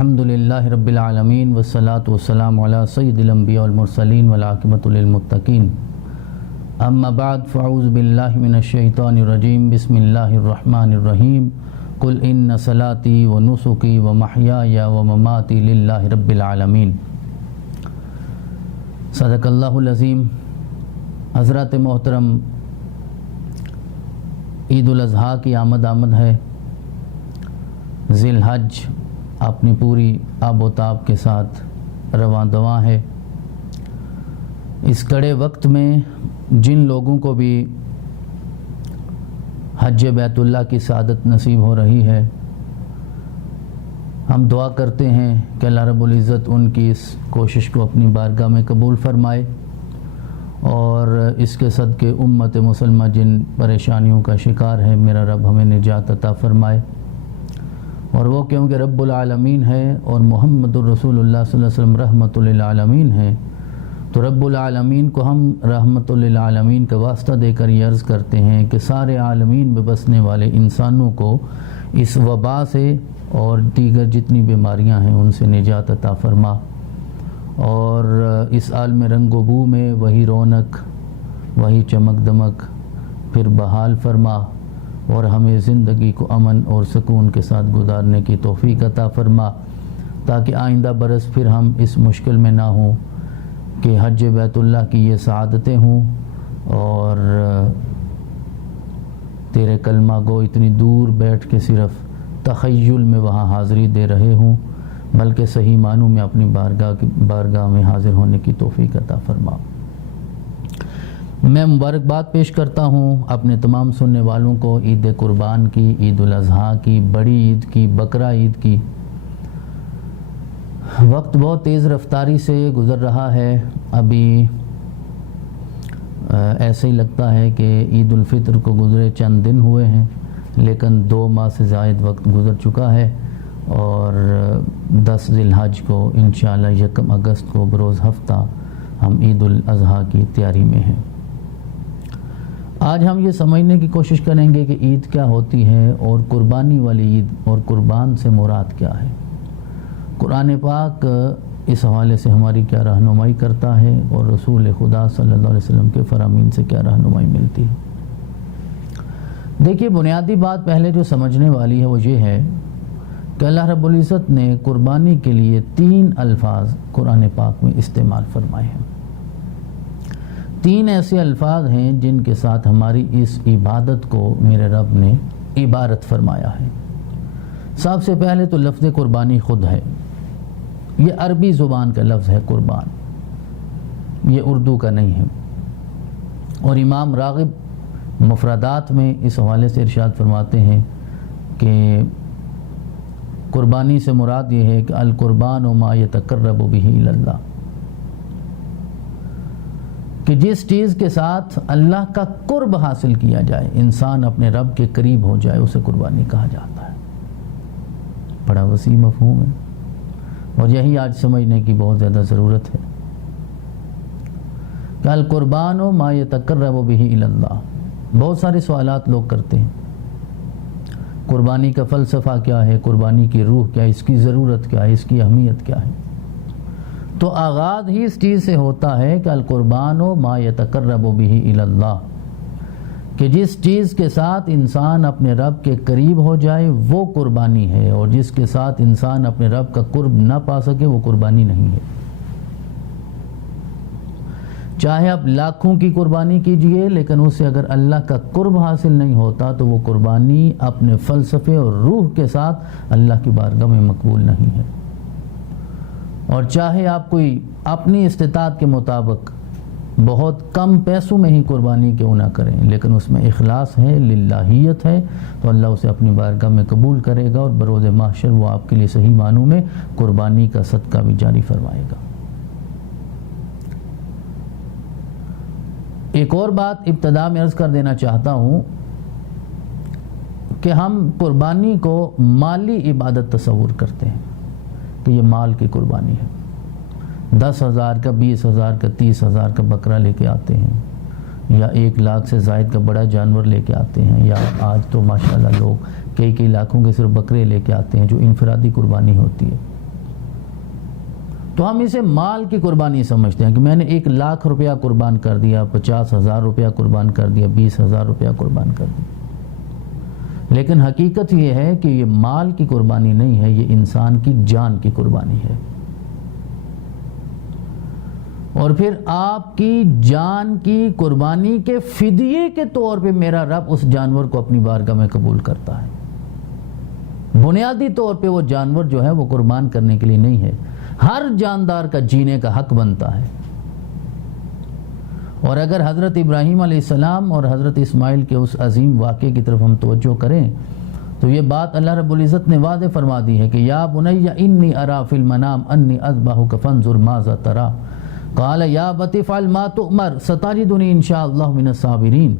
الحمدللہ رب العالمین والصلاة والسلام علی سید الانبیاء والمرسلین والعاقبۃ للمتقین اما بعد فاعوذ باللہ من الشیطان الرجیم بسم اللہ الرحمن الرحیم قل ان صلاتی و نسکی و محیای و مماتی للہ رب العالمین۔ صدق اللہ العظیم۔ حضرات محترم، عید الاضحیٰ کی آمد ہے۔ ذی الحج اپنی پوری آب و تاب کے ساتھ رواں دواں ہے۔ اس کڑے وقت میں جن لوگوں کو بھی حج بیت اللہ کی سعادت نصیب ہو رہی ہے، ہم دعا کرتے ہیں کہ اللہ رب العزت ان کی اس کوشش کو اپنی بارگاہ میں قبول فرمائے اور اس کے صدقے امت مسلمہ جن پریشانیوں کا شکار ہے، میرا رب ہمیں نجات عطا فرمائے۔ اور وہ کیونکہ رب العالمین ہے اور محمد الرسول اللہ صلی اللہ علیہ وسلم رحمت للعالمین ہے، تو رب العالمین کو ہم رحمت للعالمین کا واسطہ دے کر یہ عرض کرتے ہیں کہ سارے عالمین میں بسنے والے انسانوں کو اس وبا سے اور دیگر جتنی بیماریاں ہیں ان سے نجات عطا فرما، اور اس عالم رنگ و بو میں وہی رونق، وہی چمک دمک پھر بحال فرما، اور ہمیں زندگی کو امن اور سکون کے ساتھ گزارنے کی توفیق عطا فرما، تاکہ آئندہ برس پھر ہم اس مشکل میں نہ ہوں کہ حج بیت اللہ کی یہ سعادتیں ہوں اور تیرے کلمہ گو اتنی دور بیٹھ کے صرف تخیل میں وہاں حاضری دے رہے ہوں، بلکہ صحیح معنوں میں اپنی بارگاہ میں حاضر ہونے کی توفیق عطا فرما۔ میں مبارکباد پیش کرتا ہوں اپنے تمام سننے والوں کو عید قربان کی، عید الاضحیٰ کی، بڑی عید کی، بقرہ عید کی۔ وقت بہت تیز رفتاری سے گزر رہا ہے۔ ابھی ایسے ہی لگتا ہے کہ عید الفطر کو گزرے چند دن ہوئے ہیں، لیکن 2 ماہ سے زائد وقت گزر چکا ہے، اور 10 ذی الحج کو انشاءاللہ 1 اگست کو بروز ہفتہ ہم عید الاضحیٰ کی تیاری میں ہیں۔ آج ہم یہ سمجھنے کی کوشش کریں گے کہ عید کیا ہوتی ہے اور قربانی والی عید اور قربان سے مراد کیا ہے۔ قرآن پاک اس حوالے سے ہماری کیا رہنمائی کرتا ہے اور رسول خدا صلی اللہ علیہ وسلم کے فرامین سے کیا رہنمائی ملتی ہے۔ دیکھیے، بنیادی بات پہلے جو سمجھنے والی ہے وہ یہ ہے کہ اللہ رب العزت نے قربانی کے لیے 3 الفاظ قرآن پاک میں استعمال فرمائے ہیں۔ 3 ایسے الفاظ ہیں جن کے ساتھ ہماری اس عبادت کو میرے رب نے عبارت فرمایا ہے۔ سب سے پہلے تو لفظ قربانی خود ہے، یہ عربی زبان کا لفظ ہے قربان، یہ اردو کا نہیں ہے۔ اور امام راغب مفردات میں اس حوالے سے ارشاد فرماتے ہیں کہ قربانی سے مراد یہ ہے کہ القربان ما یتقرب بہ الی اللہ، کہ جس چیز کے ساتھ اللہ کا قرب حاصل کیا جائے، انسان اپنے رب کے قریب ہو جائے، اسے قربانی کہا جاتا ہے۔ بڑا وسیع مفہوم ہے، اور یہی آج سمجھنے کی بہت زیادہ ضرورت ہے کہ القربان ما یتقرب بہ الی اللہ۔ بہت سارے سوالات لوگ کرتے ہیں، قربانی کا فلسفہ کیا ہے، قربانی کی روح کیا ہے، اس کی ضرورت کیا ہے، اس کی اہمیت کیا ہے۔ تو آغاز ہی اس چیز سے ہوتا ہے کہ القربان ما یتقرب بہ الی اللہ، کہ جس چیز کے ساتھ انسان اپنے رب کے قریب ہو جائے وہ قربانی ہے، اور جس کے ساتھ انسان اپنے رب کا قرب نہ پا سکے وہ قربانی نہیں ہے۔ چاہے آپ لاکھوں کی قربانی کیجئے، لیکن اس سے اگر اللہ کا قرب حاصل نہیں ہوتا تو وہ قربانی اپنے فلسفے اور روح کے ساتھ اللہ کی بارگاہ میں مقبول نہیں ہے۔ اور چاہے آپ کوئی اپنی استطاعت کے مطابق بہت کم پیسوں میں ہی قربانی کیوں نہ کریں، لیکن اس میں اخلاص ہے، للہیت ہے، تو اللہ اسے اپنی بارگاہ میں قبول کرے گا، اور بروز محشر وہ آپ کے لیے صحیح معنوں میں قربانی کا صدقہ بھی جاری فرمائے گا۔ ایک اور بات ابتدا میں عرض کر دینا چاہتا ہوں کہ ہم قربانی کو مالی عبادت تصور کرتے ہیں کہ یہ مال کی قربانی ہے، 10,000 کا، 20,000 کا، 30,000 کا بکرا لے کے آتے ہیں، یا 1 لاکھ سے زائد کا بڑا جانور لے کے آتے ہیں، یا آج تو ماشاءاللہ لوگ کئی لاکھوں کے صرف بکرے لے کے آتے ہیں جو انفرادی قربانی ہوتی ہے۔ تو ہم اسے مال کی قربانی سمجھتے ہیں کہ میں نے 1,00,000 روپیہ قربان کر دیا، 50,000 روپیہ قربان کر دیا، 20,000 روپیہ قربان کر دیا۔ لیکن حقیقت یہ ہے کہ یہ مال کی قربانی نہیں ہے، یہ انسان کی جان کی قربانی ہے۔ اور پھر آپ کی جان کی قربانی کے فدیے کے طور پہ میرا رب اس جانور کو اپنی بارگاہ میں قبول کرتا ہے۔ بنیادی طور پہ وہ جانور جو ہے وہ قربان کرنے کے لیے نہیں ہے، ہر جاندار کا جینے کا حق بنتا ہے۔ اور اگر حضرت ابراہیم علیہ السلام اور حضرت اسماعیل کے اس عظیم واقعے کی طرف ہم توجہ کریں تو یہ بات اللہ رب العزت نے واضح فرما دی ہے کہ یا بنی انی ارا فی المنام انی اذبحک فانظر ماذا تری قال یا ابت افعل ما تؤمر ستجدنی ان شاء اللہ من الصابرین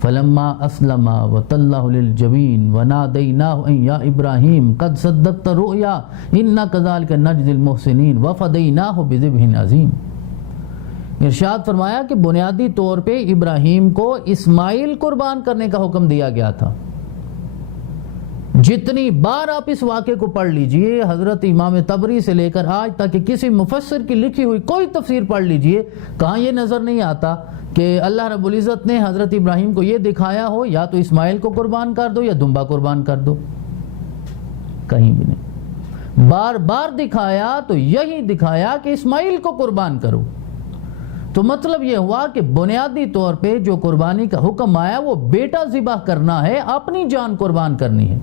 فلما اسلم وتلہ للجبین ونادیناہ ان یا ابراہیم قد صدقت الرؤیا انا کذالک نجزی المحسنین وفدیناہ بذبح عظیم۔ ارشاد فرمایا کہ بنیادی طور پہ ابراہیم کو اسماعیل قربان کرنے کا حکم دیا گیا تھا۔ جتنی بار آپ اس واقعے کو پڑھ لیجئے، حضرت امام طبری سے لے کر آج تک کہ کسی مفسر کی لکھی ہوئی کوئی تفسیر پڑھ لیجئے، کہاں یہ نظر نہیں آتا کہ اللہ رب العزت نے حضرت ابراہیم کو یہ دکھایا ہو یا تو اسماعیل کو قربان کر دو یا دمبا قربان کر دو، کہیں بھی نہیں۔ بار بار دکھایا تو یہی دکھایا کہ اسماعیل کو قربان کرو۔ تو مطلب یہ ہوا کہ بنیادی طور پہ جو قربانی کا حکم آیا وہ بیٹا ذبح کرنا ہے، اپنی جان قربان کرنی ہے۔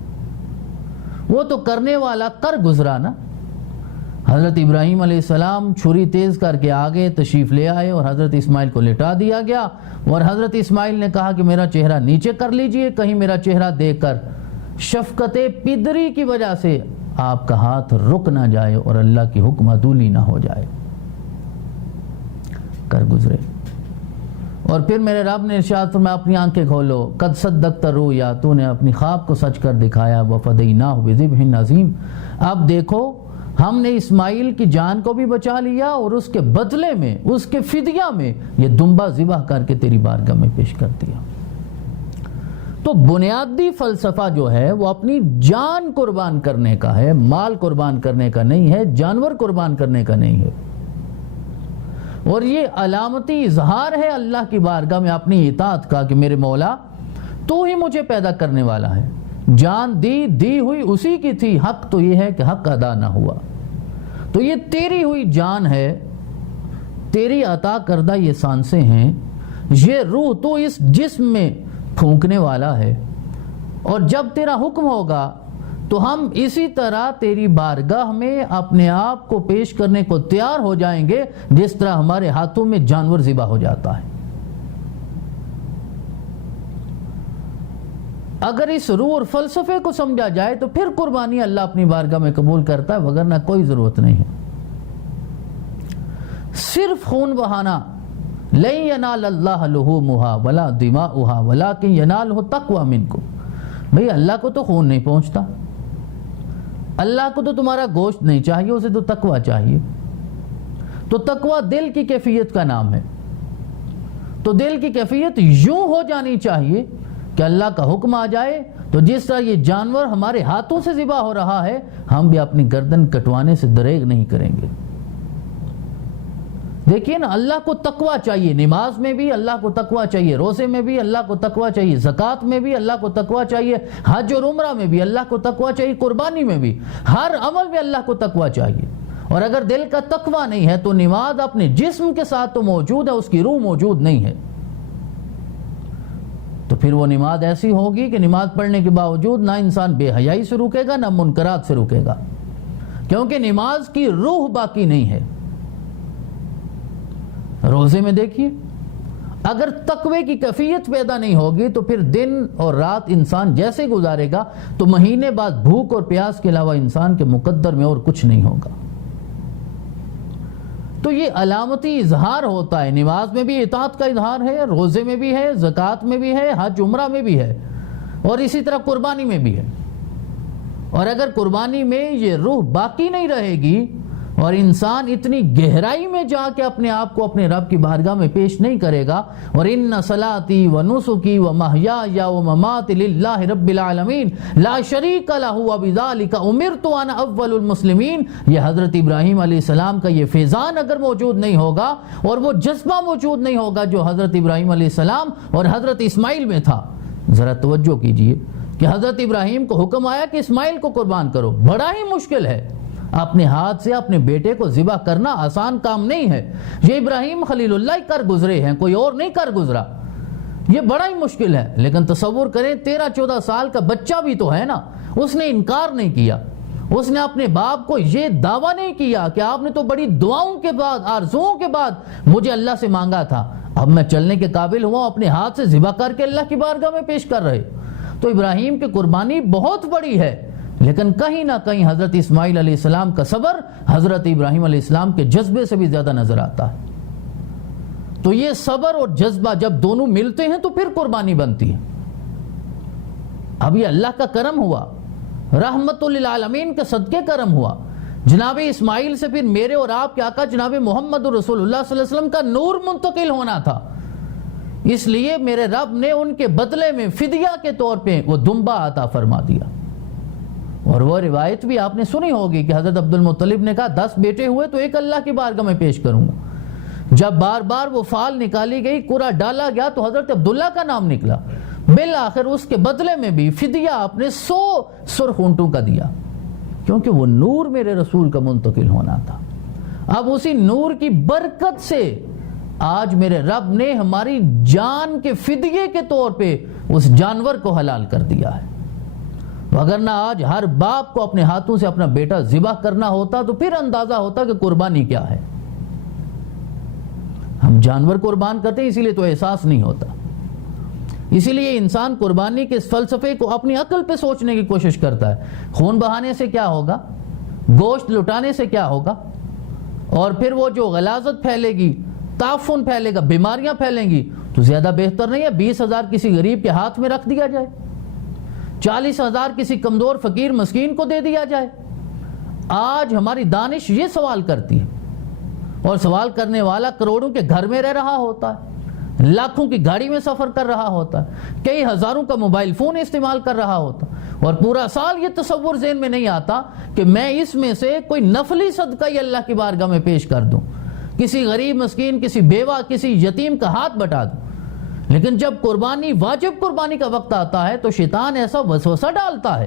وہ تو کرنے والا کر گزرا نا۔ حضرت ابراہیم علیہ السلام چھری تیز کر کے آگے تشریف لے آئے اور حضرت اسماعیل کو لٹا دیا گیا، اور حضرت اسماعیل نے کہا کہ میرا چہرہ نیچے کر لیجئے، کہیں میرا چہرہ دیکھ کر شفقت پدری کی وجہ سے آپ کا ہاتھ رک نہ جائے اور اللہ کی حکم عدولی نہ ہو جائے، کر گزرے۔ اور پھر میرے رب نے ارشاد فرمایا اپنی آنکھیں کھولو، قد صدقت الرؤیا، تو نے اپنی خواب کو سچ کر دکھایا، وفدیناہ بذبح عظیم۔ اب دیکھو ہم نے اسماعیل کی جان کو بھی بچا لیا اور اس کے بدلے میں، اس کے فدیہ میں یہ دمبا ذبح کر کے تیری بارگاہ میں پیش کر دیا۔ تو بنیادی فلسفہ جو ہے وہ اپنی جان قربان کرنے کا ہے، مال قربان کرنے کا نہیں ہے، جانور قربان کرنے کا نہیں ہے۔ اور یہ علامتی اظہار ہے اللہ کی بارگاہ میں اپنی اطاعت کا کہ میرے مولا تو ہی مجھے پیدا کرنے والا ہے، جان دی ہوئی اسی کی تھی، حق تو یہ ہے کہ حق ادا نہ ہوا، تو یہ تیری ہوئی جان ہے، تیری عطا کردہ یہ سانسیں ہیں، یہ روح تو اس جسم میں پھونکنے والا ہے، اور جب تیرا حکم ہوگا تو ہم اسی طرح تیری بارگاہ میں اپنے آپ کو پیش کرنے کو تیار ہو جائیں گے جس طرح ہمارے ہاتھوں میں جانور ذبح ہو جاتا ہے۔ اگر اس روح اور فلسفے کو سمجھا جائے تو پھر قربانی اللہ اپنی بارگاہ میں قبول کرتا ہے، وگرنہ کوئی ضرورت نہیں ہے۔ صرف خون بہانا، لن ینال اللہ لحومھا ولا دماؤھا ولکن ینالہ التقوی منکم، بھئی اللہ کو تو خون نہیں پہنچتا، اللہ کو تو تمہارا گوشت نہیں چاہیے، اسے تو تقوی چاہیے۔ تو تقوی دل کی کیفیت کا نام ہے، تو دل کی کیفیت یوں ہو جانی چاہیے کہ اللہ کا حکم آ جائے تو جس طرح یہ جانور ہمارے ہاتھوں سے ذبح ہو رہا ہے ہم بھی اپنی گردن کٹوانے سے دریغ نہیں کریں گے۔ دیکھیے نا، اللہ کو تقوی چاہیے، نماز میں بھی اللہ کو تقوی چاہیے، روزے میں بھی اللہ کو تقوی چاہیے، زکوٰۃ میں بھی اللہ کو تقوی چاہیے، حج اور عمرہ میں بھی اللہ کو تقوی چاہیے، قربانی میں بھی، ہر عمل میں اللہ کو تقوی چاہیے۔ اور اگر دل کا تقوی نہیں ہے تو نماز اپنے جسم کے ساتھ تو موجود ہے، اس کی روح موجود نہیں ہے، تو پھر وہ نماز ایسی ہوگی کہ نماز پڑھنے کے باوجود نہ انسان بے حیائی سے رکے گا نہ منکرات سے رکے گا، کیونکہ نماز کی روح باقی نہیں ہے۔ روزے میں دیکھیے، اگر تقوی کی کیفیت پیدا نہیں ہوگی تو پھر دن اور رات انسان جیسے گزارے گا تو مہینے بعد بھوک اور پیاس کے علاوہ انسان کے مقدر میں اور کچھ نہیں ہوگا۔ تو یہ علامتی اظہار ہوتا ہے، نماز میں بھی اطاعت کا اظہار ہے، روزے میں بھی ہے، زکوٰۃ میں بھی ہے، حج عمرہ میں بھی ہے، اور اسی طرح قربانی میں بھی ہے۔ اور اگر قربانی میں یہ روح باقی نہیں رہے گی اور انسان اتنی گہرائی میں جا کے اپنے آپ کو اپنے رب کی بارگاہ میں پیش نہیں کرے گا. اور ان صلاتی و نسکی و محیای و مماتی للہ رب العالمین لا شریک لہ وبذالک امرت وانا اول المسلمین. یہ حضرت ابراہیم علیہ السلام کا یہ فیضان اگر موجود نہیں ہوگا اور وہ جذبہ موجود نہیں ہوگا جو حضرت ابراہیم علیہ السلام اور حضرت اسماعیل میں تھا. ذرا توجہ کیجئے کہ حضرت ابراہیم کو حکم آیا کہ اسماعیل کو قربان کرو. بڑا ہی مشکل ہے اپنے ہاتھ سے اپنے بیٹے کو ذبح کرنا، آسان کام نہیں ہے. یہ ابراہیم خلیل اللہ ہی کر گزرے ہیں، کوئی اور نہیں کر گزرا. یہ بڑا ہی مشکل ہے. لیکن تصور کریں 13-14 سال کا بچہ بھی تو ہے نا، اس نے انکار نہیں کیا. اس نے اپنے باپ کو یہ دعویٰ نہیں کیا کہ آپ نے تو بڑی دعاؤں کے بعد، آرزوؤں کے بعد مجھے اللہ سے مانگا تھا، اب میں چلنے کے قابل ہوا، اپنے ہاتھ سے ذبح کر کے اللہ کی بارگاہ میں پیش کر رہے. تو ابراہیم کی قربانی بہت بڑی ہے، لیکن کہیں نہ کہیں حضرت اسماعیل علیہ السلام کا صبر حضرت ابراہیم علیہ السلام کے جذبے سے بھی زیادہ نظر آتا ہے. تو یہ صبر اور جذبہ جب دونوں ملتے ہیں تو پھر قربانی بنتی ہے. اب یہ اللہ کا کرم ہوا، رحمت للعالمین کے صدقے کرم ہوا. جناب اسماعیل سے پھر میرے اور آپ کے آقا جناب محمد رسول اللہ صلی اللہ علیہ وسلم کا نور منتقل ہونا تھا. اس لیے میرے رب نے ان کے بدلے میں فدیہ کے طور پہ وہ دمبا عطا فرما دیا. اور وہ روایت بھی آپ نے سنی ہوگی کہ حضرت عبد المطلب نے کہا 10 بیٹے ہوئے تو ایک اللہ کی بارگاہ میں پیش کروں گا. جب بار بار وہ فال نکالی گئی، قرعہ ڈالا گیا تو حضرت عبداللہ کا نام نکلا. بالآخر اس کے بدلے میں بھی فدیہ آپ نے 100 سرخ اونٹوں کا دیا، کیونکہ وہ نور میرے رسول کا منتقل ہونا تھا. اب اسی نور کی برکت سے آج میرے رب نے ہماری جان کے فدیے کے طور پہ اس جانور کو حلال کر دیا ہے. وگرنہ آج ہر باپ کو اپنے ہاتھوں سے اپنا بیٹا ذبح کرنا ہوتا تو پھر اندازہ ہوتا کہ قربانی کیا ہے. ہم جانور قربان کرتے ہیں اسی لیے تو احساس نہیں ہوتا. اسی لیے انسان قربانی کے اس فلسفے کو اپنی عقل پہ سوچنے کی کوشش کرتا ہے. خون بہانے سے کیا ہوگا، گوشت لٹانے سے کیا ہوگا، اور پھر وہ جو غلاظت پھیلے گی، تعفن پھیلے گا، بیماریاں پھیلیں گی، تو زیادہ بہتر نہیں ہے 20,000 کسی غریب کے ہاتھ میں رکھ دیا جائے، 40,000 کسی کمزور فقیر مسکین کو دے دیا جائے. آج ہماری دانش یہ سوال کرتی ہے، اور سوال کرنے والا کروڑوں کے گھر میں رہ رہا ہوتا ہے، لاکھوں کی گاڑی میں سفر کر رہا ہوتا ہے، کئی ہزاروں کا موبائل فون استعمال کر رہا ہوتا، اور پورا سال یہ تصور ذہن میں نہیں آتا کہ میں اس میں سے کوئی نفلی صدقہ ہی اللہ کی بارگاہ میں پیش کر دوں، کسی غریب مسکین، کسی بیوہ، کسی یتیم کا ہاتھ بٹا دوں. لیکن جب قربانی، واجب قربانی کا وقت آتا ہے تو شیطان ایسا وسوسہ ڈالتا ہے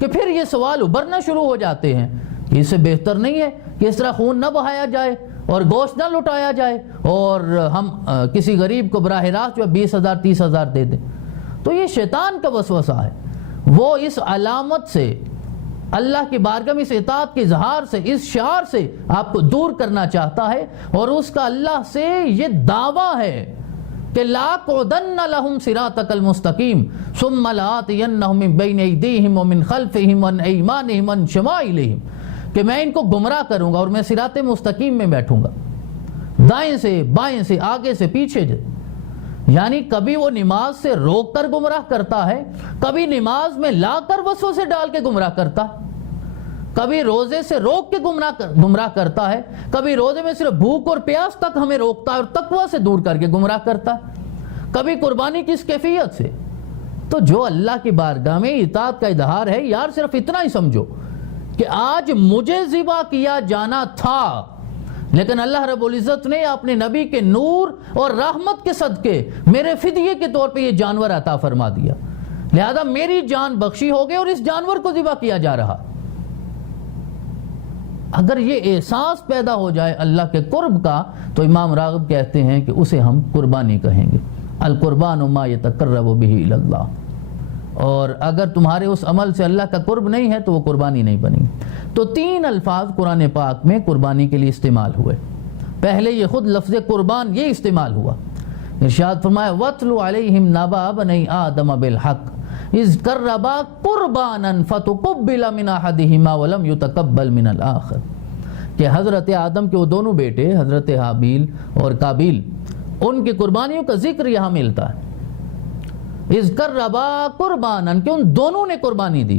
کہ پھر یہ سوال ابھرنا شروع ہو جاتے ہیں کہ اس سے بہتر نہیں ہے کہ اس طرح خون نہ بہایا جائے اور گوشت نہ لٹایا جائے اور ہم کسی غریب کو براہ راست جو 20,000 30,000 دے دیں. تو یہ شیطان کا وسوسہ ہے. وہ اس علامت سے، اللہ کی بارگاہ میں اس اطاعت کے اظہار سے، اس شعار سے آپ کو دور کرنا چاہتا ہے. اور اس کا اللہ سے یہ دعویٰ ہے کہ لَأَقْعُدَنَّ لَهُمْ صِرَاطَكَ الْمُسْتَقِيمَ ثُمَّ لَآتِيَنَّهُم مِّن بَيْنِ أَيْدِيهِمْ وَمِنْ خَلْفِهِمْ وَعَنْ أَيْمَانِهِمْ وَعَنْ شَمَائِلِهِمْ، کہ میں ان کو گمراہ کروں گا اور میں صراط مستقیم میں بیٹھوں گا، دائیں سے بائیں سے آگے سے پیچھے سے. یعنی کبھی وہ نماز سے روک کر گمراہ کرتا ہے، کبھی نماز میں لا کر وسوسے ڈال کے گمراہ کرتا ہے، کبھی روزے سے روک کے گمراہ کرتا ہے، کبھی روزے میں صرف بھوک اور پیاس تک ہمیں روکتا ہے اور تقوی سے دور کر کے گمراہ کرتا ہے، کبھی قربانی کی اس کیفیت سے. تو جو اللہ کی بارگاہ میں اطاعت کا اظہار ہے، یار صرف اتنا ہی سمجھو کہ آج مجھے ذبح کیا جانا تھا، لیکن اللہ رب العزت نے اپنے نبی کے نور اور رحمت کے صدقے میرے فدیے کے طور پہ یہ جانور عطا فرما دیا، لہذا میری جان بخشی ہو گئی اور اس جانور کو ذبح کیا جا رہا. اگر یہ احساس پیدا ہو جائے اللہ کے قرب کا تو امام راغب کہتے ہیں کہ اسے ہم قربانی کہیں گے. القربان ما یتقرب بہ الی اللہ. اور اگر تمہارے اس عمل سے اللہ کا قرب نہیں ہے تو وہ قربانی نہیں بنی. تو 3 الفاظ قرآن پاک میں قربانی کے لیے استعمال ہوئے. پہلے یہ خود لفظ قربان یہ استعمال ہوا. ارشاد فرمایا وَاتْلُ عَلَيْهِمْ نَبَأَ بَنِي آدَمَ بِالْحَقِّ اِذْ قَرَّبَا قُرْبَانًا فَتُقُبِّلَ مِنْ أَحَدِهِمَا وَلَمْ يُتَقَبَّلْ مِنَ الْآخَرِ، کہ حضرت آدم کے وہ دونوں بیٹے حضرت حابیل اور قابیل، ان کی قربانیوں کا ذکر یہاں ملتا ہے. اِذْ قَرَّبَا قُرْبَانًا، کہ ان دونوں نے قربانی دی.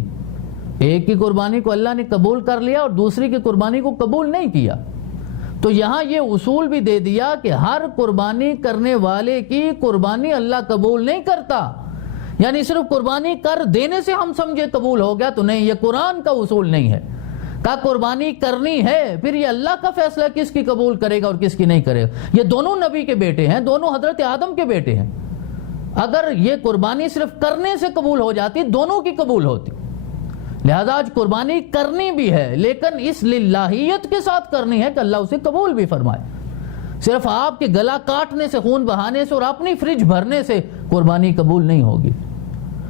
ایک کی قربانی کو اللہ نے قبول کر لیا اور دوسری کی قربانی کو قبول نہیں کیا. تو یہاں یہ اصول بھی دے دیا کہ ہر قربانی کرنے والے کی قربانی اللہ قبول نہیں کرتا. یعنی صرف قربانی کر دینے سے ہم سمجھے قبول ہو گیا تو نہیں، یہ قرآن کا اصول نہیں ہے. کہ قربانی کرنی ہے، پھر یہ اللہ کا فیصلہ کس کی قبول کرے گا اور کس کی نہیں کرے گا. یہ دونوں نبی کے بیٹے ہیں، دونوں حضرت آدم کے بیٹے ہیں. اگر یہ قربانی صرف کرنے سے قبول ہو جاتی دونوں کی قبول ہوتی. لہذا آج قربانی کرنی بھی ہے لیکن اس للہیت کے ساتھ کرنی ہے کہ اللہ اسے قبول بھی فرمائے. صرف آپ کے گلا کاٹنے سے، خون بہانے سے اور اپنی فریج بھرنے سے قربانی قبول نہیں ہوگی.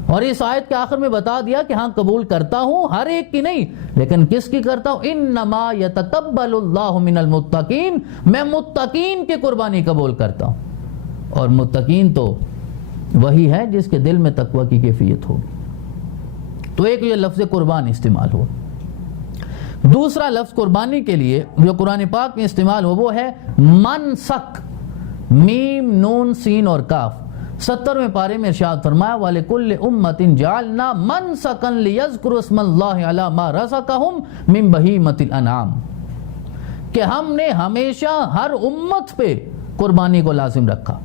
اور اس آیت کے آخر میں بتا دیا کہ ہاں قبول کرتا ہوں، ہر ایک کی نہیں لیکن کس کی کرتا ہوں؟ انما یتقبل اللہ من المتقین، میں متقین کی قربانی قبول کرتا ہوں. اور متقین تو وہی ہے جس کے دل میں تقوی کی کیفیت ہوگی. تو ایک یہ لفظ قربان استعمال ہوا. دوسرا لفظ قربانی کے لیے جو قرآن پاک میں استعمال ہو وہ ہے منسک، میم نون سین اور کاف. 70ویں پارے میں ارشاد فرمایا وَلِكُلِّ أُمَّةٍ جَعَلْنَا مَنْسَكًا لِيَذْكُرُوا اسْمَ اللَّهِ عَلَى مَا رَزَقَهُمْ مِنْ بَهِيمَةِ الْأَنْعَامِ، کہ ہم نے ہمیشہ ہر امت پہ قربانی کو لازم رکھا.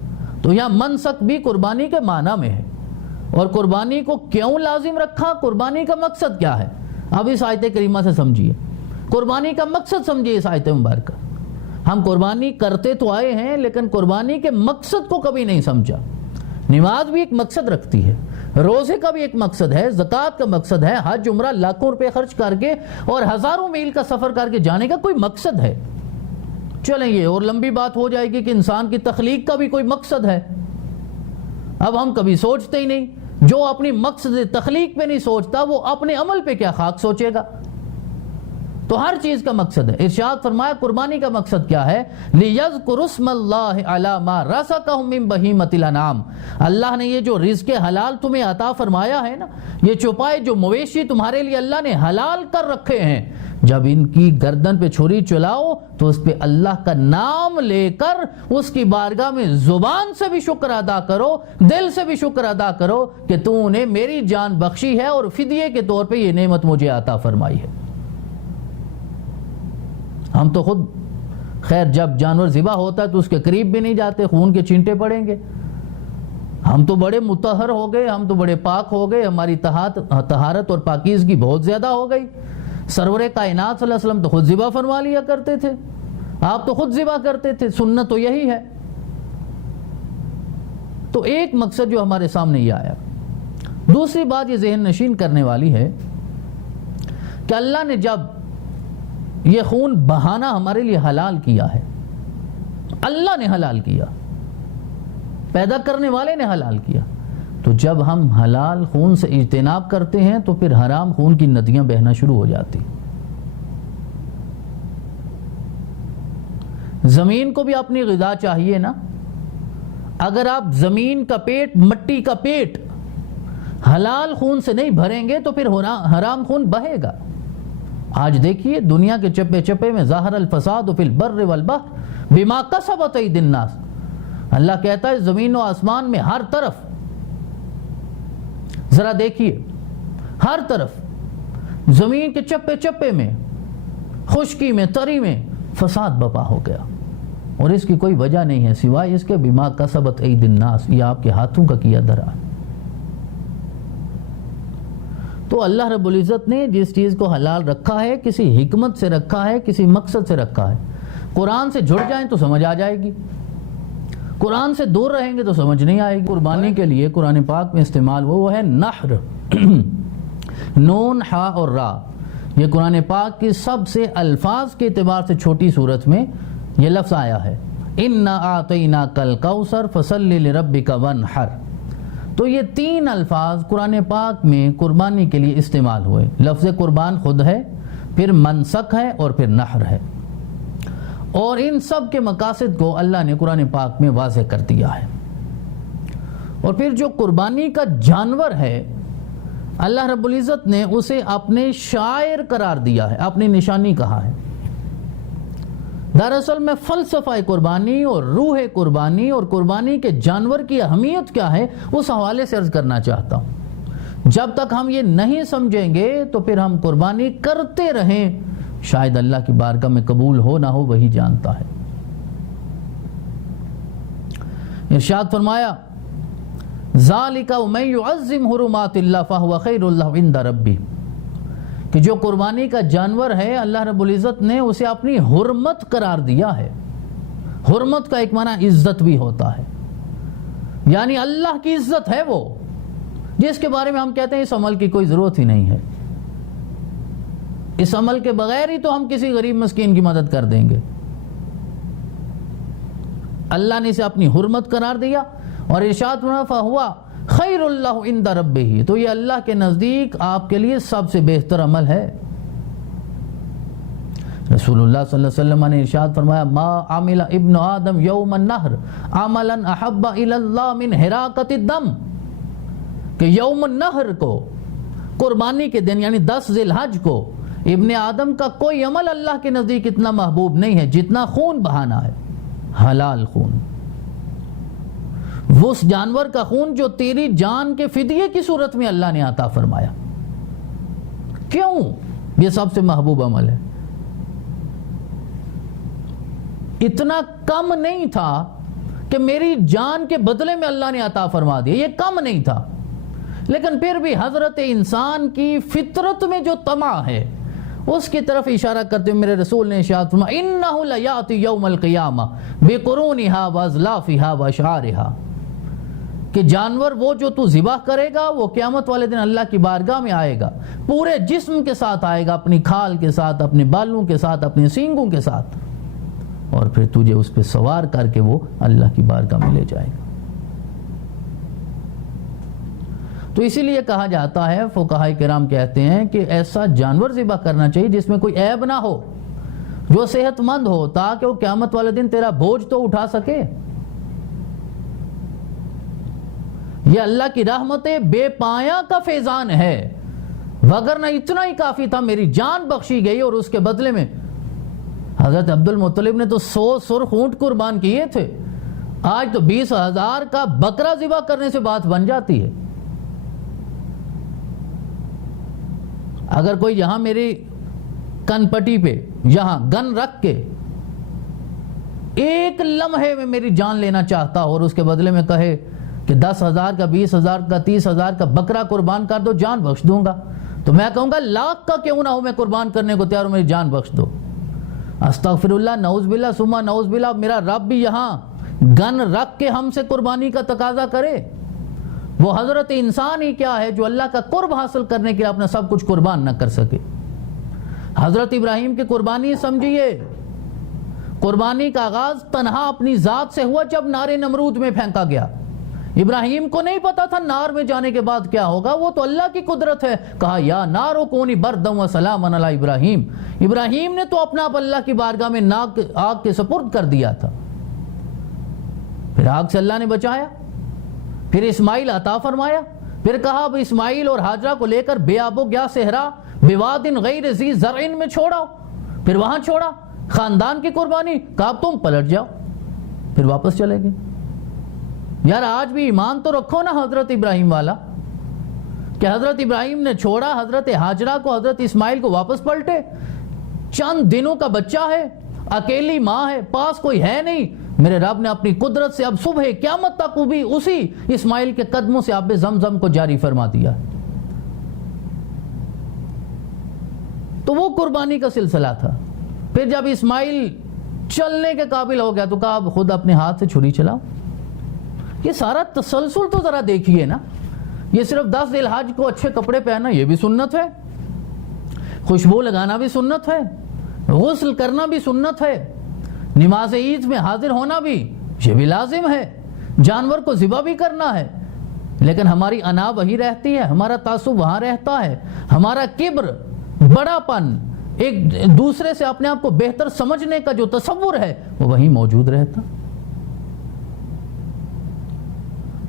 تو یہاں منسک بھی قربانی کے معنی میں ہے. اور قربانی کو کیوں لازم رکھا؟ قربانی کا مقصد کیا ہے؟ اب اس آیت کریمہ سے سمجھیے، قربانی کا مقصد سمجھیے. اس آیت مبارکہ ہم قربانی کرتے تو آئے ہیں لیکن قربانی کے مقصد کو کبھی نہیں سمجھا. نماز بھی ایک مقصد رکھتی ہے، روزے کا بھی ایک مقصد ہے، زکوٰۃ کا مقصد ہے، حج عمرہ لاکھوں روپے خرچ کر کے اور ہزاروں میل کا سفر کر کے جانے کا کوئی مقصد ہے. چلیں یہ اور لمبی بات ہو جائے گی کہ انسان کی تخلیق کا بھی کوئی مقصد ہے. اب ہم کبھی سوچتے ہی نہیں. جو اپنی مقصد تخلیق پہ نہیں سوچتا وہ اپنے عمل پہ کیا خاک سوچے گا. تو ہر چیز کا مقصد ہے. ارشاد فرمایا قربانی کا مقصد کیا ہے؟ لِيَذْكُرُوا اسْمَ اللَّهِ عَلَى مَا رَزَقَهُم مِّن بَهِيمَةِ الْأَنْعَامِ، اللہ نے یہ جو رزق حلال تمہیں عطا فرمایا ہے نا، یہ چھپائے جو مویشی تمہارے لیے اللہ نے حلال کر رکھے ہیں، جب ان کی گردن پہ چھری چلاؤ تو اس پہ اللہ کا نام لے کر اس کی بارگاہ میں زبان سے بھی شکر ادا کرو، دل سے بھی شکر ادا کرو کہ تو نے میری جان بخشی ہے اور فدیے کے طور پہ یہ نعمت مجھے عطا فرمائی ہے. ہم تو خود خیر جب جانور ذبح ہوتا ہے تو اس کے قریب بھی نہیں جاتے، خون کے چینٹے پڑیں گے. ہم تو بڑے مطہر ہو گئے، ہم تو بڑے پاک ہو گئے، ہماری طہارت اور پاکیزگی بہت زیادہ ہو گئی. سرور کائنات صلی اللہ علیہ وسلم تو خود ذبح فرما لیا کرتے تھے، آپ تو خود ذبح کرتے تھے. سنت تو یہی ہے. تو ایک مقصد جو ہمارے سامنے یہ آیا. دوسری بات یہ ذہن نشین کرنے والی ہے کہ اللہ نے جب یہ خون بہانا ہمارے لیے حلال کیا ہے، اللہ نے حلال کیا، پیدا کرنے والے نے حلال کیا، تو جب ہم حلال خون سے اجتناب کرتے ہیں تو پھر حرام خون کی ندیاں بہنا شروع ہو جاتی. زمین کو بھی اپنی غذا چاہیے نا. اگر آپ زمین کا پیٹ، مٹی کا پیٹ حلال خون سے نہیں بھریں گے تو پھر حرام خون بہے گا. آج دیکھیے دنیا کے چپے چپے میں ظاہر الفساد فی البر والبحر بما کسبت ایدی الناس. اللہ کہتا ہے زمین و آسمان میں ہر طرف، ذرا دیکھیے ہر طرف زمین کے چپے چپے میں، خشکی میں، تری میں فساد بپا ہو گیا اور اس کی کوئی وجہ نہیں ہے سوائے اس کے بما کسبت ایدی الناس، یہ آپ کے ہاتھوں کا کیا دھرا. تو اللہ رب العزت نے جس چیز کو حلال رکھا ہے کسی حکمت سے رکھا ہے، کسی مقصد سے رکھا ہے. قرآن سے جڑ جائیں تو سمجھ آ جائے گی، قرآن سے دور رہیں گے تو سمجھ نہیں آئے گی. قربانی کے لیے قرآن پاک میں استعمال وہ ہے نحر، نون ہا اور را. یہ قرآن پاک کی سب سے الفاظ کے اعتبار سے چھوٹی صورت میں یہ لفظ آیا ہے. اِنَّا أَعْطَيْنَاكَ الْكَوْثَرَ فَصَلِّ لِرَبِّكَ وَانْحَرْ. تو یہ تین الفاظ قرآن پاک میں قربانی کے لیے استعمال ہوئے. لفظ قربان خود ہے، پھر منسک ہے اور پھر نحر ہے. اور ان سب کے مقاصد کو اللہ نے قرآن پاک میں واضح کر دیا ہے. اور پھر جو قربانی کا جانور ہے اللہ رب العزت نے اسے اپنے شاعر قرار دیا ہے، اپنی نشانی کہا ہے. دراصل میں فلسفہ قربانی اور روح قربانی اور قربانی کے جانور کی اہمیت کیا ہے اس حوالے سے عرض کرنا چاہتا ہوں. جب تک ہم یہ نہیں سمجھیں گے تو پھر ہم قربانی کرتے رہیں، شاید اللہ کی بارگاہ میں قبول ہو نہ ہو وہی جانتا ہے۔ ارشاد فرمایا ذالک ومن یعظم حرمات اللہ فہو خیر لہ عند ربہ، کہ جو قربانی کا جانور ہے اللہ رب العزت نے اسے اپنی حرمت قرار دیا ہے۔ حرمت کا ایک معنی عزت بھی ہوتا ہے، یعنی اللہ کی عزت ہے وہ، جس کے بارے میں ہم کہتے ہیں اس عمل کی کوئی ضرورت ہی نہیں ہے، اس عمل کے بغیر ہی تو ہم کسی غریب مسکین کی مدد کر دیں گے۔ اللہ نے اسے اپنی حرمت قرار دیا اور ارشاد فرمایا فہوا خیر لہ عند ربہ، تو یہ اللہ کے نزدیک آپ کے لیے سب سے بہتر عمل ہے۔ رسول اللہ صلی اللہ علیہ وسلم نے ارشاد فرمایا ما عمل ابن آدم یوم النحر عملا احب الی اللہ من حراقۃ الدم، کہ یوم النحر کو، قربانی کے دن یعنی 10 ذی الحج کو، ابن آدم کا کوئی عمل اللہ کے نزدیک اتنا محبوب نہیں ہے جتنا خون بہانا ہے، حلال خون، وہ اس جانور کا خون جو تیری جان کے فدیے کی صورت میں اللہ نے عطا فرمایا۔ کیوں؟ یہ سب سے محبوب عمل ہے۔ اتنا کم نہیں تھا کہ میری جان کے بدلے میں اللہ نے عطا فرما دیا، یہ کم نہیں تھا، لیکن پھر بھی حضرت انسان کی فطرت میں جو طمع ہے اس کی طرف اشارہ کرتے ہوئے میرے رسول نے ارشاد فرمایا انہ لیاتی یوم القیامہ بقرونہا واضلافہا واشعارہا، کہ جانور وہ جو تو ذبح کرے گا وہ قیامت والے دن اللہ کی بارگاہ میں آئے گا، پورے جسم کے ساتھ آئے گا، اپنی کھال کے ساتھ، اپنے بالوں کے ساتھ، اپنے سینگوں کے ساتھ، اور پھر تجھے اس پہ سوار کر کے وہ اللہ کی بارگاہ میں لے جائے گا۔ تو اسی لیے کہا جاتا ہے، فقہاء کرام کہتے ہیں کہ ایسا جانور ذبح کرنا چاہیے جس میں کوئی عیب نہ ہو، جو صحت مند ہو، تاکہ وہ قیامت والے دن تیرا بوجھ تو اٹھا سکے۔ یہ اللہ کی رحمت بے پایاں کا فیضان ہے، وگرنہ اتنا ہی کافی تھا، میری جان بخشی گئی اور اس کے بدلے میں حضرت عبد المطلب نے تو 100 سرخ اونٹ قربان کیے تھے، آج تو 20,000 کا بکرا ذبح کرنے سے بات بن جاتی ہے۔ اگر کوئی یہاں میری کن پٹی پہ یہاں گن رکھ کے ایک لمحے میں میری جان لینا چاہتا ہو اور اس کے بدلے میں کہے کہ 10,000 کا 20,000 کا 30,000 کا بکرا قربان کر دو، جان بخش دوں گا، تو میں کہوں گا 1,00,000 کا کیوں نہ ہو، میں قربان کرنے کو تیار ہوں، میری جان بخش دو۔ استغفر اللہ، نعوذ باللہ ثم نعوذ باللہ، میرا رب بھی یہاں گن رکھ کے ہم سے قربانی کا تقاضا کرے؟ وہ حضرت انسان ہی کیا ہے جو اللہ کا قرب حاصل کرنے کے لیے اپنا سب کچھ قربان نہ کر سکے۔ حضرت ابراہیم کی قربانی سمجھیے، قربانی کا آغاز تنہا اپنی ذات سے ہوا جب نار نمرود میں پھینکا گیا۔ ابراہیم کو نہیں پتا تھا نار میں جانے کے بعد کیا ہوگا، وہ تو اللہ کی قدرت ہے، کہا یا نارو کونی بردم و سلاما علی ابراہیم۔ ابراہیم نے تو اپنا آپ اللہ کی بارگاہ میں آگ کے سپرد کر دیا تھا، پھر آگ سے اللہ نے بچایا، پھر اسماعیل عطا فرمایا، پھر کہا اب اسماعیل اور ہاجرہ کو لے کر بے آب و گیا صحرا بواد غیر ذی زرع میں چھوڑا، پھر وہاں چھوڑا خاندان کی قربانی، کہا اب تم پلٹ جاؤ، پھر واپس چلے گئے۔ یار آج بھی ایمان تو رکھو نا حضرت ابراہیم والا، کہ حضرت ابراہیم نے چھوڑا حضرت ہاجرہ کو، حضرت اسماعیل کو، واپس پلٹے، چند دنوں کا بچہ ہے، اکیلی ماں ہے، پاس کوئی ہے نہیں، میرے رب نے اپنی قدرت سے اب صبح قیامت تک وہ بھی اسی اسماعیل کے قدموں سے آب زمزم کو جاری فرما دیا۔ تو وہ قربانی کا سلسلہ تھا۔ پھر جب اسماعیل چلنے کے قابل ہو گیا تو کہا اب خود اپنے ہاتھ سے چھری چلاؤ۔ یہ سارا تسلسل تو ذرا دیکھیے نا، یہ صرف 10 ذی الحج کو اچھے کپڑے پہننا یہ بھی سنت ہے، خوشبو لگانا بھی سنت ہے، غسل کرنا بھی سنت ہے، نماز عید میں حاضر ہونا بھی یہ بھی لازم ہے، جانور کو ذبح بھی کرنا ہے، لیکن ہماری انا وہی رہتی ہے، ہمارا تعصب وہاں رہتا ہے، ہمارا کبر، بڑا پن، ایک دوسرے سے اپنے آپ کو بہتر سمجھنے کا جو تصور ہے وہ وہیں موجود رہتا۔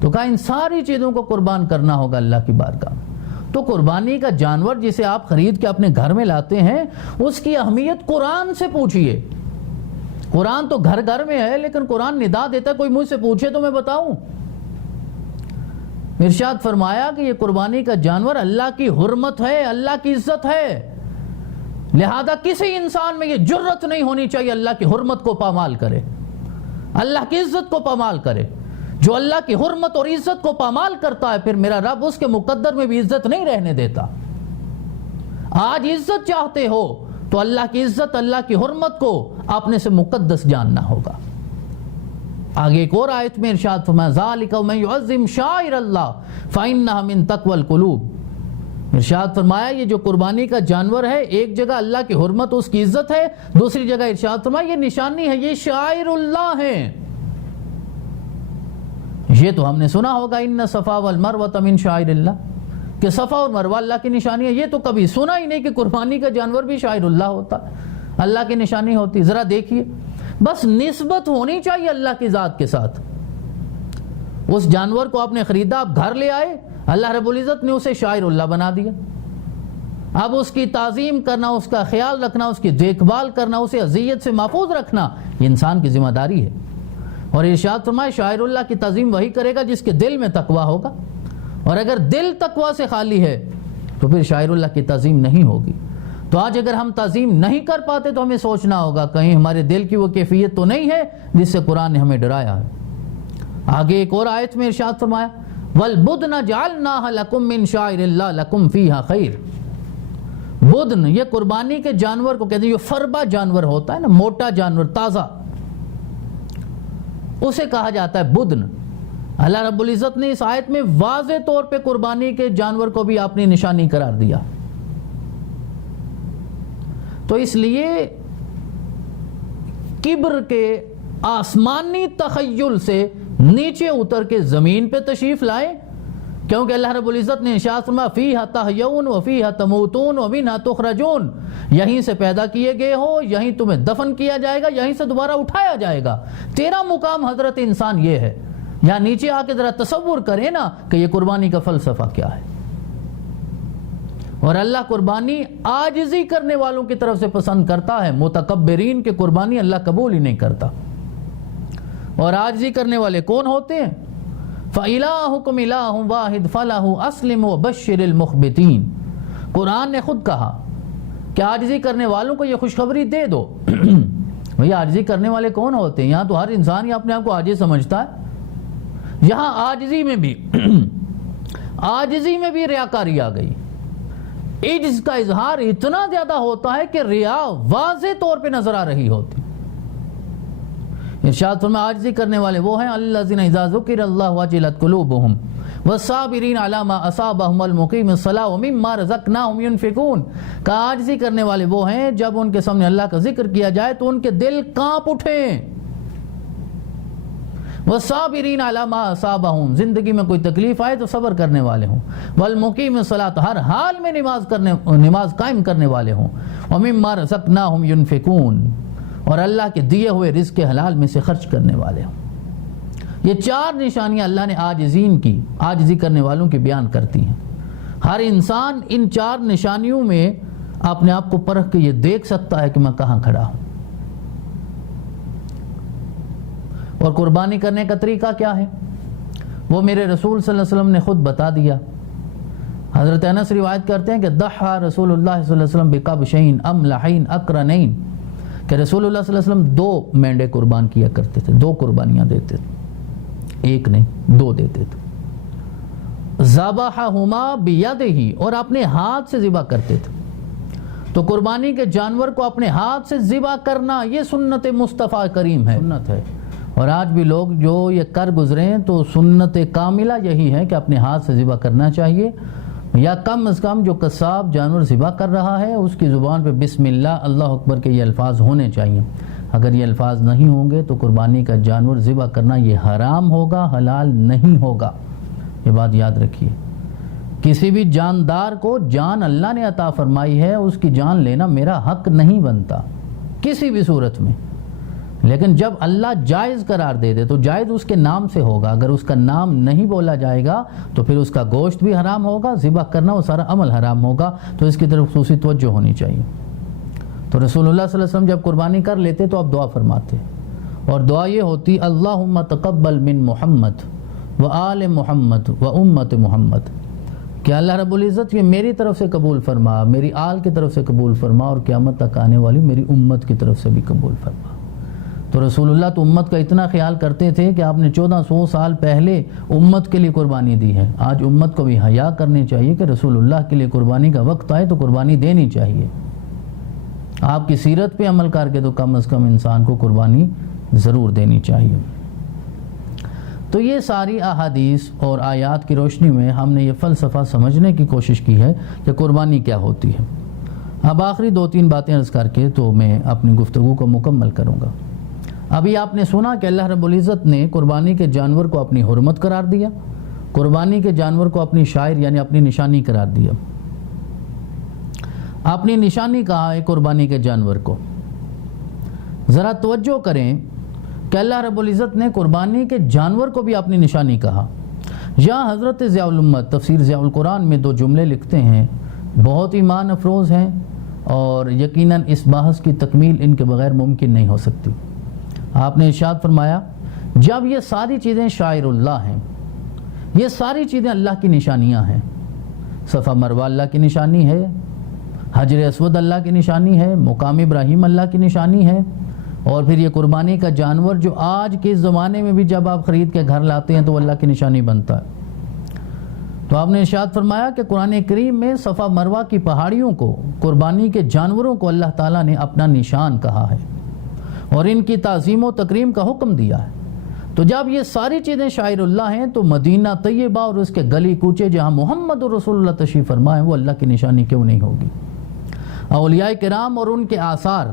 تو کہا ان ساری چیزوں کو قربان کرنا ہوگا اللہ کی بارگاہ میں۔ تو قربانی کا جانور جسے آپ خرید کے اپنے گھر میں لاتے ہیں اس کی اہمیت قرآن سے پوچھئے۔ قرآن تو گھر گھر میں ہے، لیکن قرآن ندا دیتا ہے، کوئی مجھ سے پوچھے تو میں بتاؤں۔ ارشاد فرمایا کہ یہ قربانی کا جانور اللہ کی حرمت ہے، اللہ کی عزت ہے، لہذا کسی انسان میں یہ جرت نہیں ہونی چاہیے اللہ کی حرمت کو پامال کرے، اللہ کی عزت کو پامال کرے۔ جو اللہ کی حرمت اور عزت کو پامال کرتا ہے پھر میرا رب اس کے مقدر میں بھی عزت نہیں رہنے دیتا۔ آج عزت چاہتے ہو تو اللہ کی عزت، اللہ کی حرمت کو اپنے سے مقدس جاننا ہوگا۔ آگے ایک اور آیت میں ارشاد فرمایا ذالک ومن یعظم شعائر اللہ فإنها من تقوی القلوب۔ ارشاد فرمایا یہ جو قربانی کا جانور ہے، ایک جگہ اللہ کی حرمت، اس کی عزت ہے، دوسری جگہ ارشاد فرمایا یہ نشانی ہے، یہ شعائر اللہ ہے۔ یہ تو ہم نے سنا ہوگا ان صفا والمروۃ من شعائر اللہ، کہ صفا اور مروہ اللہ کی نشانی ہے۔ یہ تو کبھی سنا ہی نہیں کہ قربانی کا جانور بھی شعائر اللہ ہوتا، اللہ کی نشانی ہوتی۔ ذرا دیکھیے، بس نسبت ہونی چاہیے اللہ کی ذات کے ساتھ۔ اس جانور کو آپ نے خریدا، آپ گھر لے آئے، اللہ رب العزت نے اسے شاعر اللہ بنا دیا۔ اب اس کی تعظیم کرنا، اس کا خیال رکھنا، اس کی دیکھ بھال کرنا، اسے اذیت سے محفوظ رکھنا، یہ انسان کی ذمہ داری ہے۔ اور ارشاد فرمائے شاعر اللہ کی تعظیم وہی کرے گا جس کے دل میں تقویٰ ہوگا، اور اگر دل تقویٰ سے خالی ہے تو پھر شاعر اللہ کی تعظیم نہیں ہوگی۔ تو آج اگر ہم تعظیم نہیں کر پاتے تو ہمیں سوچنا ہوگا کہیں ہمارے دل کی وہ کیفیت تو نہیں ہے جس سے قرآن نے ہمیں ڈرایا ہے۔ آگے ایک اور آیت میں ارشاد فرمایا وَالْبُدْنَ جَعَلْنَاهَا لَكُمْ مِنْ شَعَائِرِ اللَّهِ لَكُمْ فِيهَا خَيْرٌ۔ بدن یہ قربانی کے جانور کو کہتے ہیں، یہ فربا جانور ہوتا ہے نا، موٹا جانور، تازہ، اسے کہا جاتا ہے بدن۔ اللہ رب العزت نے اس آیت میں واضح طور پہ قربانی کے جانور کو بھی اپنی نشانی قرار دیا۔ تو اس لیے کبر کے آسمانی تخیل سے نیچے اتر کے زمین پہ تشریف لائے، کیونکہ اللہ رب العزت نے ارشاد فرمایا فیہا تحیون وفیہا تموتون ومنہا تخرجون، یہیں سے پیدا کیے گئے ہو، یہیں تمہیں دفن کیا جائے گا، یہیں سے دوبارہ اٹھایا جائے گا۔ تیرا مقام حضرت انسان یہ ہے۔ یہاں نیچے آ کے ذرا تصور کریں نا کہ یہ قربانی کا فلسفہ کیا ہے۔ اور اللہ قربانی عاجزی کرنے والوں کی طرف سے پسند کرتا ہے، متکبرین کی قربانی اللہ قبول ہی نہیں کرتا۔ اور عاجزی کرنے والے کون ہوتے ہیں؟ فَإِلَٰهُكُمْ إِلَٰهٌ وَاحِدٌ فَلَهُ أَسْلِمْ وَبَشِّرِ الْمُخْبِتِينَ۔ قرآن نے خود کہا کہ عاجزی کرنے والوں کو یہ خوشخبری دے دو۔ بھئی عاجزی کرنے والے کون ہوتے ہیں؟ یہاں تو ہر انسان ہی اپنے آپ کو عاجز سمجھتا ہے۔ یہاں عاجزی میں بھی ریاکاری آ گئی۔ عجز کا اظہار اتنا زیادہ ہوتا ہے کہ ریا واضح طور پہ نظر آ رہی ہوتی۔ ارشاد فرمایا عاجزی کرنے والے وہ ہیں الذین اذا ذکر اللہ وجلت قلوبہم والصابرین علی ما اصابہم والمقیم الصلاۃ ومما رزقناہم ینفقون۔ کہ عاجزی کرنے والے وہ ہیں جب ان کے سامنے اللہ کا ذکر کیا جائے تو ان کے دل کانپ اٹھیں۔ والصابرین علی ما اصابہم، زندگی میں کوئی تکلیف آئے تو صبر کرنے والے ہوں۔ والمقیم الصلاۃ، ہر حال میں نماز قائم کرنے والے ہوں۔ ومما رزقناہم ینفقون، اور اللہ کے دیے ہوئے رزق حلال میں سے خرچ کرنے والے ہوں۔ یہ چار نشانیاں اللہ نے عاجزی کرنے والوں کی بیان کرتی ہیں۔ ہر انسان ان چار نشانیوں میں اپنے آپ کو پرکھ کے یہ دیکھ سکتا ہے کہ میں کہاں کھڑا ہوں۔ اور قربانی کرنے کا طریقہ کیا ہے وہ میرے رسول صلی اللہ علیہ وسلم نے خود بتا دیا۔ حضرت انس روایت کرتے ہیں کہ ضحى رسول اللہ صلی اللہ علیہ وسلم بقبشین املحین اقرنین، کہ رسول اللہ صلی اللہ علیہ وسلم 2 مینڈے قربان کیا کرتے تھے، 2 قربانیاں دیتے تھے، ایک نہیں 2 دیتے تھے۔ ذبحہما بیدہ، اور اپنے ہاتھ سے ذبح کرتے تھے۔ تو قربانی کے جانور کو اپنے ہاتھ سے ذبح کرنا یہ سنت مصطفیٰ کریم ہے، سنت ہے۔ اور آج بھی لوگ جو یہ کر گزرے ہیں تو سنت کاملہ یہی ہے کہ اپنے ہاتھ سے ذبح کرنا چاہیے، یا کم از کم جو قصاب جانور ذبح کر رہا ہے اس کی زبان پہ بسم اللہ اللہ اکبر کے یہ الفاظ ہونے چاہیے۔ اگر یہ الفاظ نہیں ہوں گے تو قربانی کا جانور ذبح کرنا یہ حرام ہوگا، حلال نہیں ہوگا۔ یہ بات یاد رکھیے، کسی بھی جاندار کو جان اللہ نے عطا فرمائی ہے، اس کی جان لینا میرا حق نہیں بنتا کسی بھی صورت میں۔ لیکن جب اللہ جائز قرار دے دے تو جائز اس کے نام سے ہوگا، اگر اس کا نام نہیں بولا جائے گا تو پھر اس کا گوشت بھی حرام ہوگا، ذبح کرنا وہ سارا عمل حرام ہوگا۔ تو اس کی طرف خصوصی توجہ ہونی چاہیے۔ تو رسول اللہ صلی اللہ علیہ وسلم جب قربانی کر لیتے تو آپ دعا فرماتے، اور دعا یہ ہوتی اللہم تقبل من محمد و آل محمد و امت محمد، کہ اللہ رب العزت یہ میری طرف سے قبول فرما، میری آل کی طرف سے قبول فرما، اور قیامت تک آنے والی میری امت کی طرف سے بھی قبول فرما۔ تو رسول اللہ تو امت کا اتنا خیال کرتے تھے کہ آپ نے 1400 سال پہلے امت کے لیے قربانی دی ہے۔ آج امت کو بھی حیا کرنی چاہیے کہ رسول اللہ کے لیے قربانی کا وقت آئے تو قربانی دینی چاہیے۔ آپ کی سیرت پہ عمل کر کے تو کم از کم انسان کو قربانی ضرور دینی چاہیے۔ تو یہ ساری احادیث اور آیات کی روشنی میں ہم نے یہ فلسفہ سمجھنے کی کوشش کی ہے کہ قربانی کیا ہوتی ہے۔ اب آخری 2-3 باتیں عرض کر کے تو میں اپنی گفتگو کو مکمل کروں گا۔ ابھی آپ نے سنا کہ اللہ رب العزت نے قربانی کے جانور کو اپنی حرمت قرار دیا، قربانی کے جانور کو اپنی شاعر یعنی اپنی نشانی قرار دیا۔ اپنی نشانی کہا ہے قربانی کے جانور کو۔ ذرا توجہ کریں کہ اللہ رب العزت نے قربانی کے جانور کو بھی اپنی نشانی کہا۔ یہاں حضرت ضیاء الامت تفسیر ضیاء القرآن میں 2 جملے لکھتے ہیں، بہت ایمان افروز ہیں، اور یقیناً اس بحث کی تکمیل ان کے بغیر ممکن نہیں ہو سکتی۔ آپ نے ارشاد فرمایا، جب یہ ساری چیزیں شاعر اللہ ہیں، یہ ساری چیزیں اللہ کی نشانیاں ہیں، صفا مروہ اللہ کی نشانی ہے، حجر اسود اللہ کی نشانی ہے، مقام ابراہیم اللہ کی نشانی ہے، اور پھر یہ قربانی کا جانور جو آج کے زمانے میں بھی جب آپ خرید کے گھر لاتے ہیں تو وہ اللہ کی نشانی بنتا ہے۔ تو آپ نے ارشاد فرمایا کہ قرآن کریم میں صفا مروہ کی پہاڑیوں کو، قربانی کے جانوروں کو اللہ تعالیٰ نے اپنا نشان کہا ہے اور ان کی تعظیم و تکریم کا حکم دیا ہے۔ تو جب یہ ساری چیزیں شاعر اللہ ہیں تو مدینہ طیبہ اور اس کے گلی کوچے جہاں محمد رسول اللہ تشریف فرما ہے وہ اللہ کی نشانی کیوں نہیں ہوگی؟ اولیاء کرام اور ان کے آثار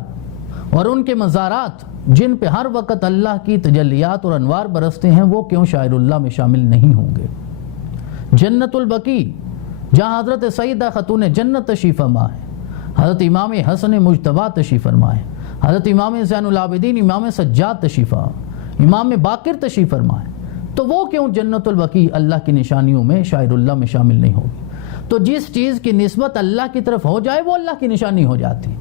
اور ان کے مزارات جن پہ ہر وقت اللہ کی تجلیات اور انوار برستے ہیں وہ کیوں شاعر اللہ میں شامل نہیں ہوں گے؟ جنت البقیع جہاں حضرت سیدہ خاتون جنت تشریف فرما ہے، حضرت امام حسن مجتبیٰ تشریف فرما ہے، حضرت امام زین العابدین امام سجاد تشریف فرما، امام باقر تشریف فرما ہے، تو وہ کیوں جنت البقیع اللہ کی نشانیوں میں شاعر اللہ میں شامل نہیں ہوگی؟ تو جس چیز کی نسبت اللہ کی طرف ہو جائے وہ اللہ کی نشانی ہو جاتی۔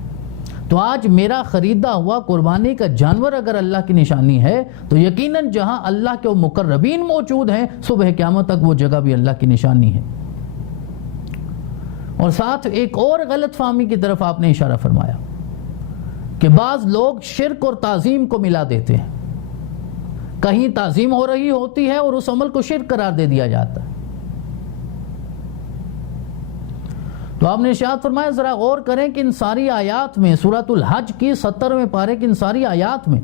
تو آج میرا خریدا ہوا قربانی کا جانور اگر اللہ کی نشانی ہے تو یقیناً جہاں اللہ کے وہ مقربین موجود ہیں صبح قیامت تک وہ جگہ بھی اللہ کی نشانی ہے۔ اور ساتھ ایک اور غلط فہمی کی طرف آپ نے اشارہ فرمایا کہ بعض لوگ شرک اور تعظیم کو ملا دیتے ہیں، کہیں تعظیم ہو رہی ہوتی ہے اور اس عمل کو شرک قرار دے دیا جاتا ہے۔ تو آپ نے ارشاد فرمایا ذرا غور کریں کہ ان ساری آیات میں سورۃ الحج کی 70ویں پارے کی ان ساری آیات میں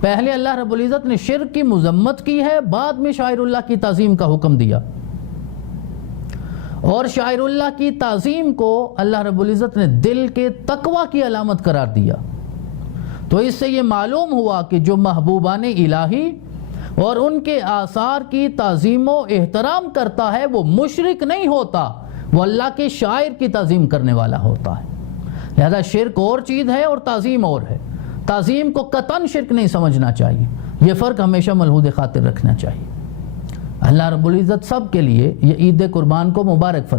پہلے اللہ رب العزت نے شرک کی مذمت کی ہے، بعد میں شاعر اللہ کی تعظیم کا حکم دیا، اور شاعر اللہ کی تعظیم کو اللہ رب العزت نے دل کے تقوی کی علامت قرار دیا۔ تو اس سے یہ معلوم ہوا کہ جو محبوبان الہی اور ان کے آثار کی تعظیم و احترام کرتا ہے وہ مشرک نہیں ہوتا، وہ اللہ کے شاعر کی تعظیم کرنے والا ہوتا ہے۔ لہذا شرک اور چیز ہے اور تعظیم اور ہے، تعظیم کو قطعاً شرک نہیں سمجھنا چاہیے، یہ فرق ہمیشہ ملحوظ خاطر رکھنا چاہیے۔ اللہ رب العزت سب کے لیے یہ عید قربان کو مبارک فرمائے۔